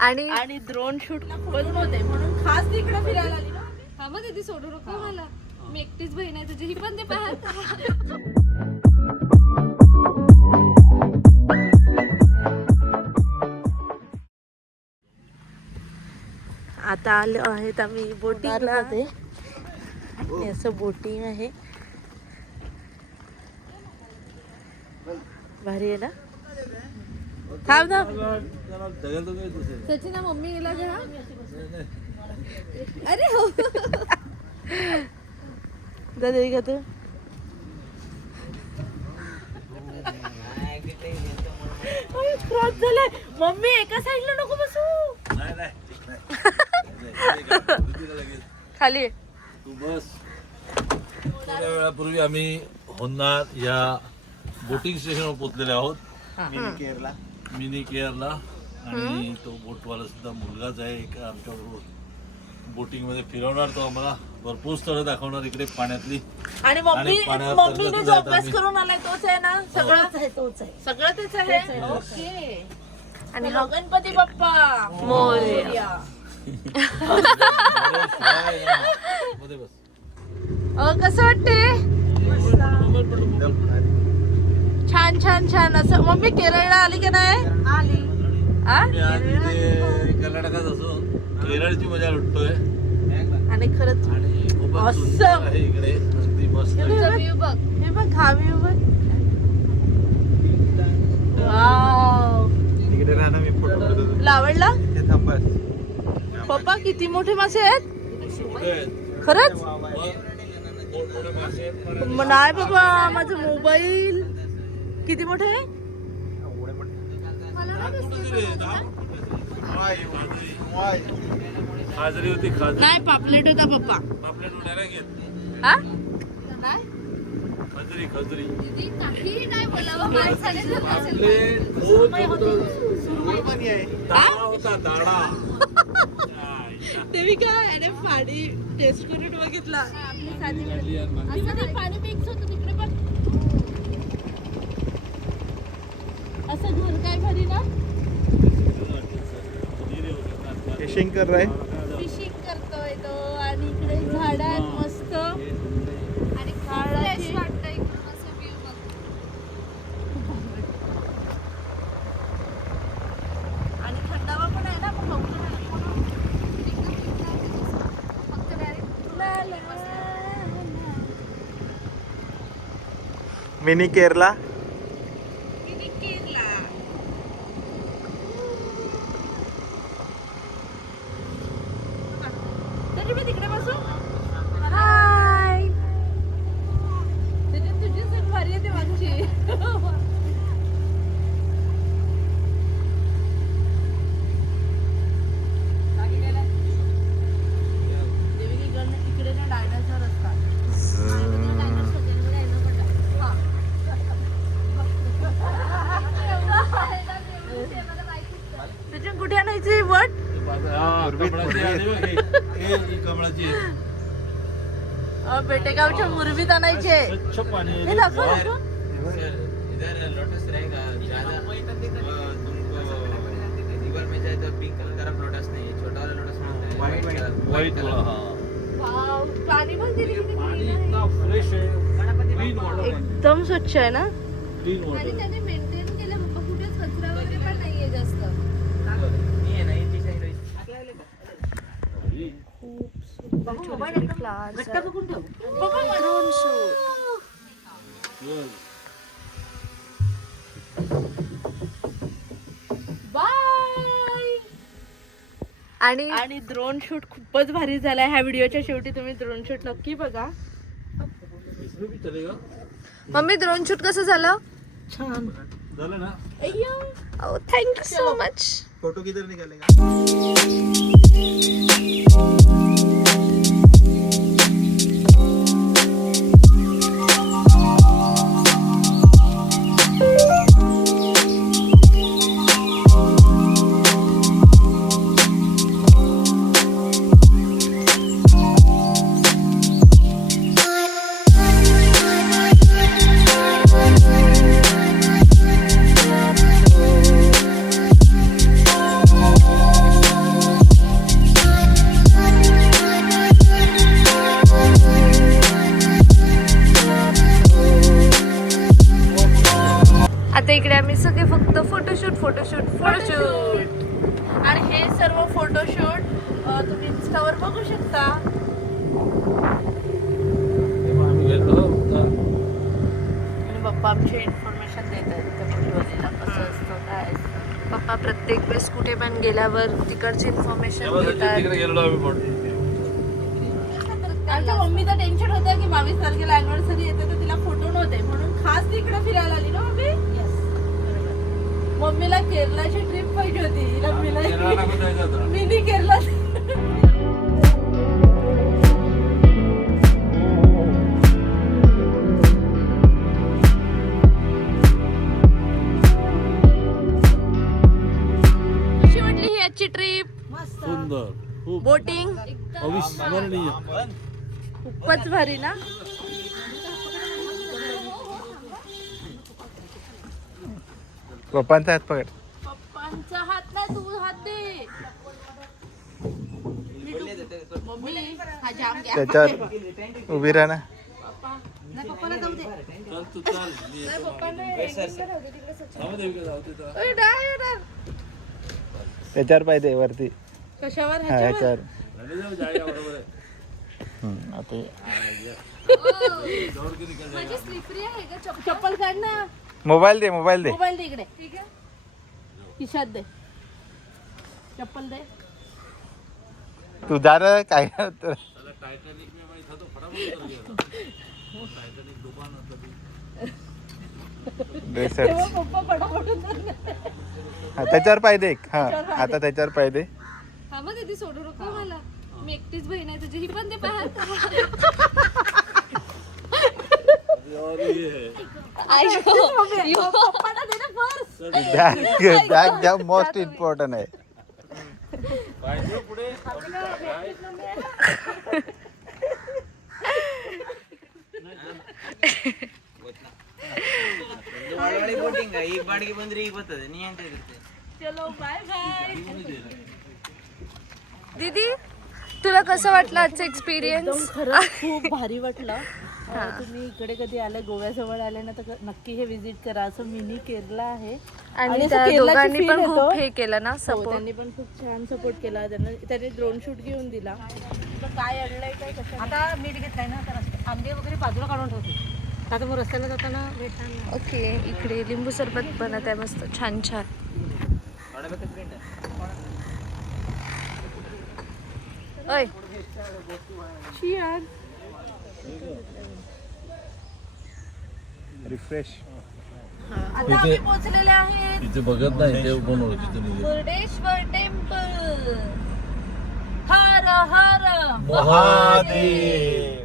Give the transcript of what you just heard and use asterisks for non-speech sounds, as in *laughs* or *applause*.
आणि आणि drone shoot खूपच होते म्हणून खास तिकडे फिरायला आली ना हा मग दीदी सोडू नको मला मी एकटीच बहीण आहे तुझी ही पण ते पाहत *laughs* आता आलो आहेत आम्ही बोटिंगला. हे असं बोटिंग आहे. भारी आहे ना? थांब थांब. सचिन मम्मी गेला घ्या. अरे हो. जा देवी का तू. क्रॉस झालाय. मम्मी एका साईडला नको बसू. *laughs* खाली. तू बस. थोड्या वेळापूर्वी आम्ही होन्नार या बोटिंग स्टेशनवर पोहोचलेले आहोत. मिनी केअरला आणि तो बोटवाला सुद्धा मुलगाच आहे एक आमच्याबरोबर बोटिंगमध्ये फिरवणार तो आम्हाला. भरपूर स्थळं दाखवणार इकडे पाण्यातली. आणि मम्मी आणि पाण्यावर मम्मीने जो अभ्यास. करून आलाय तोच आहे ना? सगळंच आहे तोच आहे. सगळं तेच आहे? ओके. आणि हा गणपती बाप्पा. मोरया. मध्ये बस अ, कसं वाटते छान छान छान. असं मम्मी केरळला आली का नाही? आली. मी आज इथे कर्नाटकात असो केरळची मजा लुटतोय. आणि खरंच आणि खूपच Awesome. सुंदर आहे इकडे. अगदी मस्त व्ह्यू बघ. हे बघ हा व्ह्यू बघ. वाव तिकडे राहणार मी फोटो काढत होतो तुला आवडला थांबा पप्पा किती मोठे मासे आहेत. खरंच? नाही बाबा माझा मोबाईल. किती मोठे आहे? खाजरी होती खाजरी. नाही पापलेट होता पप्पा. पापलेट उडायला घेत. हा? नाही खजरी खजरी. दीदी काही नाही बोलावं. माणसाने जर असेल. पापलेट दोन दाडा होता दाडा. देविका याने पाणी टेस्ट करून बघितला. पाणी मिक्स होतं तिकडे पण असं घर काय भरी ना फिशिंग कर रहा है फिशिंग करतोय तो आणि इकडे झाड आहेत मस्त. आणि फ्रेश वाटतं इकडून असं व्ह्यू बघ आणि थंडावा पण आहे ना मग फक्त डायरेक्ट. मिनी केरला किती केरला तरी मी तिकडे बसू? हाय. त्याच्यात तुझी सीट भारी येते तुझी कुठे आणायची वट? हा, कमळाची ही कमळाची आहे. अ, बेटेगावच्या मुरबीत आणायचे स्वच्छ पाणी आहे. हे दाखव दाखव. इधर लोटस रहेगा ज्यादा वो तुमको रिवर में जाए तो पिंक कलर का लोटस नहीं है छोटा वाला लोटस मिलता White, white colour White colour वाला, हा. वाव, पाणी पण किती किती पाणी clean आहे. इतका फ्रेश आहे क्लीन वॉटर एकदम स्वच्छ आहे ना क्लीन आणि वॉटर त्याने मेंटेन बाय. आणि आणि ड्रोन शूट खूपच भारी झालाय. ह्या व्हिडिओच्या शेवटी तुम्ही ड्रोन शूट नक्की बघा. इसमें भी चलेगा मम्मी ड्रोन शूट कसं झालं? छान. झालं ना? थँक्यू सो मच फोटो किधर निकालेगा आता इकडे आम्ही सगळे फक्त फोटोशूट फोटोशूट फोटोशूट आणि हे सर्व फोटोशूट तुम्ही इन्स्टावर बघू शकता. आणि पप्पा आमचे इन्फॉर्मेशन देत आहेत. त्या मुलीवरीला कसं असतं काय असतं. पप्पा प्रत्येक वेळेस कुठे पण गेल्यावर तिकडची इन्फॉर्मेशन देतात. आमच्या मम्मीचं टेन्शन होतं की बावीस तारखेला अॅनिव्हर्सरी येते तर तिला फोटो नव्हते. म्हणून खास तिकडे फिरायला आली ना मम्मी? मम्मीला केरलाची ट्रिप पाहिजे होती. हिला होतं? मिनी केरला. ही आजची ट्रिप सुंदर. खूप बोटिंग अविस्मरणीय. खूपच भारी ना? पप्पांचा हात पकड. पप्पांचा हात नाही तू हात दे. मम्मी हा जाम घ्या. त्याच्यावर उभी राहा ना चल तू चल. मी येतो. जाऊ दे, इकडे जाऊ दे तर. ए, डाय, डाय. त्याच्यावर पाहिजे वरती. कशावर? हा ह्याच्यावर? झाले जाऊ, जाऊया, बरोबर आहे. हम्म, आता. माझी स्लिपरी आहे का चप्पल. चप्पल काढ ना. मोबाईल दे मोबाईल दे मोबाईल दे इकडे ठीक आहे खिशात दे चप्पल दे तू जा रे काय होतं? साला टायटॅनिक में मैं था तो फटाफट उतर गया था. टायटॅनिक दुकान होतं ते. ड्रेसर पप्पा पटापट उतरले. हा त्याच्यावर पाहिजे एक हा आता त्याच्यावर पाहिजे हा मग सोडू नको मला मी एकटीच बहीण आहे तुझी ही पण ते पाहत *laughs* *laughs* हो *laughs* बॅग द मोस्ट इम्पॉर्टंट आहे. दीदी तुला कसं वाटलं आजचं एक्सपिरियन्स खूप भारी वाटलं. तुम्ही इकडे कधी आले गोव्याजवळ आले ना तर नक्की हे विजिट करा. असं मिनी केरला आहे. आणि असं त्या केरलाची दोघांनी feel पण येतो. खूप हे केलं ना हो, सपोर्ट त्यांनी पण खूप छान सपोर्ट केला. त्यांना त्यांनी ड्रोन शूट घेऊन दिला. काय अडलंय काय कसं आता मीठ घेतलाय ना तर रस्ते- आंबे वगैरे बाजूला काढून ठेवते. आता मग रस्त्याला जाताना भेटणार नाही. ओके इकडे लिंबू सरबत बनत आहे मस्त छान छान. ओय रिफ्रेश आता आम्ही पोहोचलेले आहेत इथे बघत नाही ते पण ओळखीचं नाही. मुर्डेश्वर टेम्पल. हर हर महादेव.